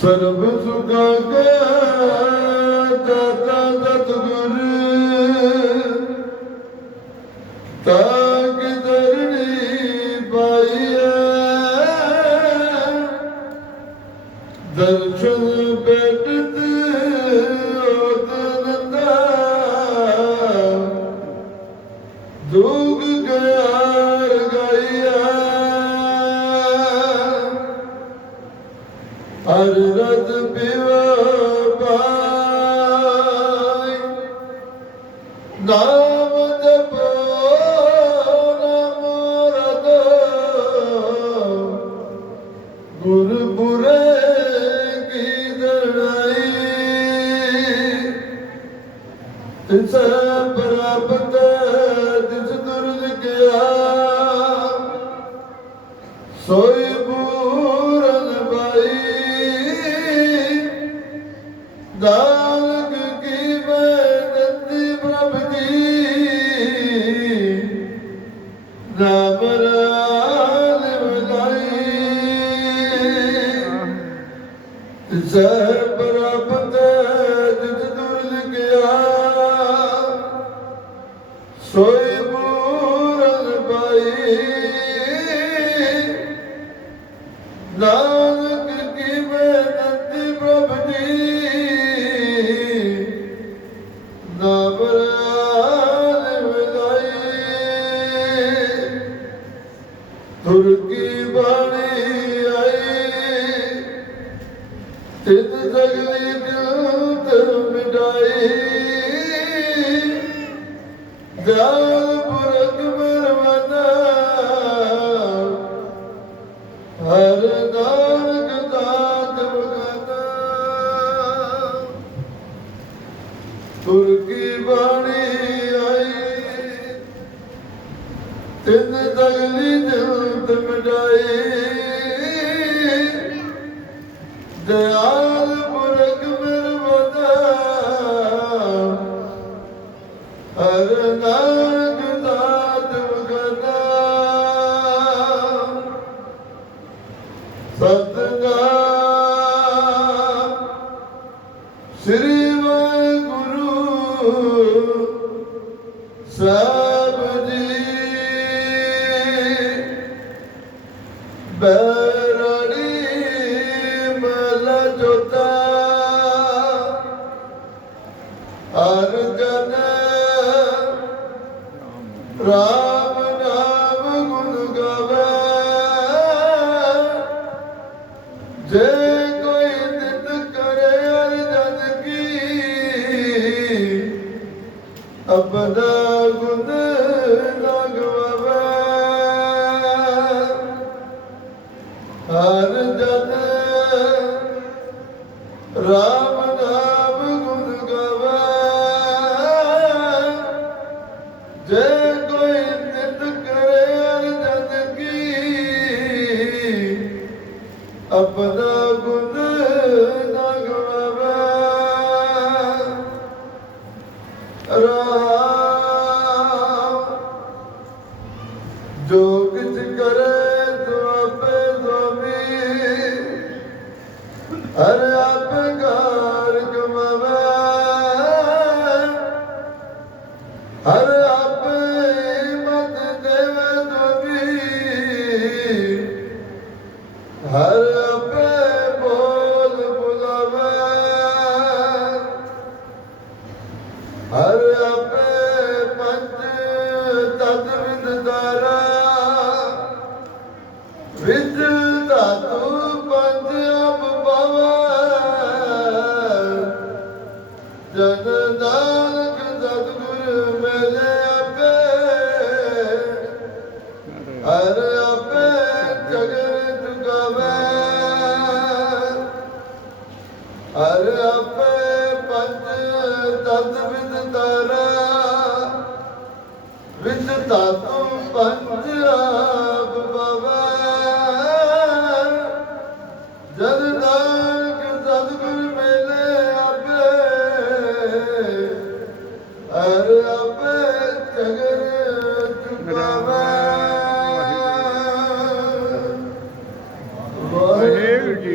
ਸਰਬ ਸੁਖਾ ਕੇ ਦਾਤਾ ਦਤ ਗੁਰ ਤਾਕ ਦਰਣੀ ਪਾਈਐ। ਦਰਸ਼ਨ ਬੈਠਤ ਨਾਮ ਜਪੋ ਨਾਮ ਰਤ ਗੁਰਪੁਰੇ ਕੀ ਦੜਾਈ ਤਿਸ ਪ੍ਰਾਪਤ ਤਿਸ ਦੁਰਲ ਗਿਆ ਸੋਈ ਤਿਸੈ ਪ੍ਰਾਪਤ ਜਿਤ ਦੁਰਲ ਗਿਆ ਸੋਏ ਤਿੰਨ ਤਗਲੀ ਮਿਟਾਈ ਜਾਲ ਪੁਰਖ ਮਰਵਨਾ ਹਰ ਨਾਨਕ ਦਾਤ ਬਗਨਾ ਤੁਰਕੀ ਬਾਣੀ ਆਈ ਤਿੰਨ ਤਗਲੀ ਦਿਲ ਤੇ ਮਿਟਾਈ। ਸਤਨਾਮ। ਸ੍ਰੀ ਵਾਹਿਗੁਰੂ ਸਾਹਿਬ ਜੀ। ਬੈਰਾੜੀ ਮਲ ਜੋਤਾ। ਹਰ ਅਬਦਾ ਗੁਣ ਨਾ ਹਰ ਜਨ ਰਾਮ ਨਾਮ ਗੁਣ ਗਾਵੇ। ਜੇ ਕੋਈ ਨਿਤ ਕਰੇ ਅਰਜਨ ਕੀ, ਆਪਣਾ ਜੋ ਕਿਛ ਕਰੇ ਤੋ ਆਪੇ ਸੁਆਮੀ ਹਰ ਆਪੇ ਘਰ ਕਮਾਵੇ ਹਰ ਆਪੇ ਮਤ ਦੇਵੇ ਸੁਆਮੀ ਹਰ ਆਪੇ ਬੋਲ ਬੁਲਾਵੇ। ਹਰ ਆਪੇ ਪੰਜ ਤਤ ਵਿਦਦਾਰਾ ਜਨ ਨਾਨਕ ਸਤਿਗੁਰ ਮਿਲੇ ਆਪੇ, ਹਰ ਆਪੇ ਜਗਤ ਚੁਕਾਵੇ ਹਰ ਆਪੇ ਪੰਜ ਤਤ ਵਿਦ ਤਾਰਾ ਵਿਦ ਤਾਤੂ ਪੰਜ ਆਪ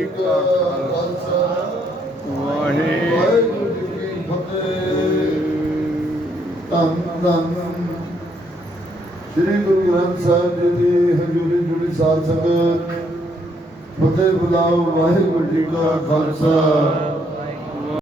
ਖਾਲਸਾ ਵਾਹਿਗੁਰੂ ਵਾਹਿਗੁਰੂ ਜੀ ਕੀ ਫਤਿਹ ਧੰਨ ਧੰਨ ਸ੍ਰੀ ਗੁਰੂ ਗ੍ਰੰਥ ਸਾਹਿਬ ਜੀ ਦੀ ਹਜ਼ੂਰੀ ਜੁੜੀ ਸਾਧ ਸੰਗਤ ਫਤਿਹ ਬੁਲਾਓ ਵਾਹਿਗੁਰੂ ਜੀ ਕਾ ਖਾਲਸਾ।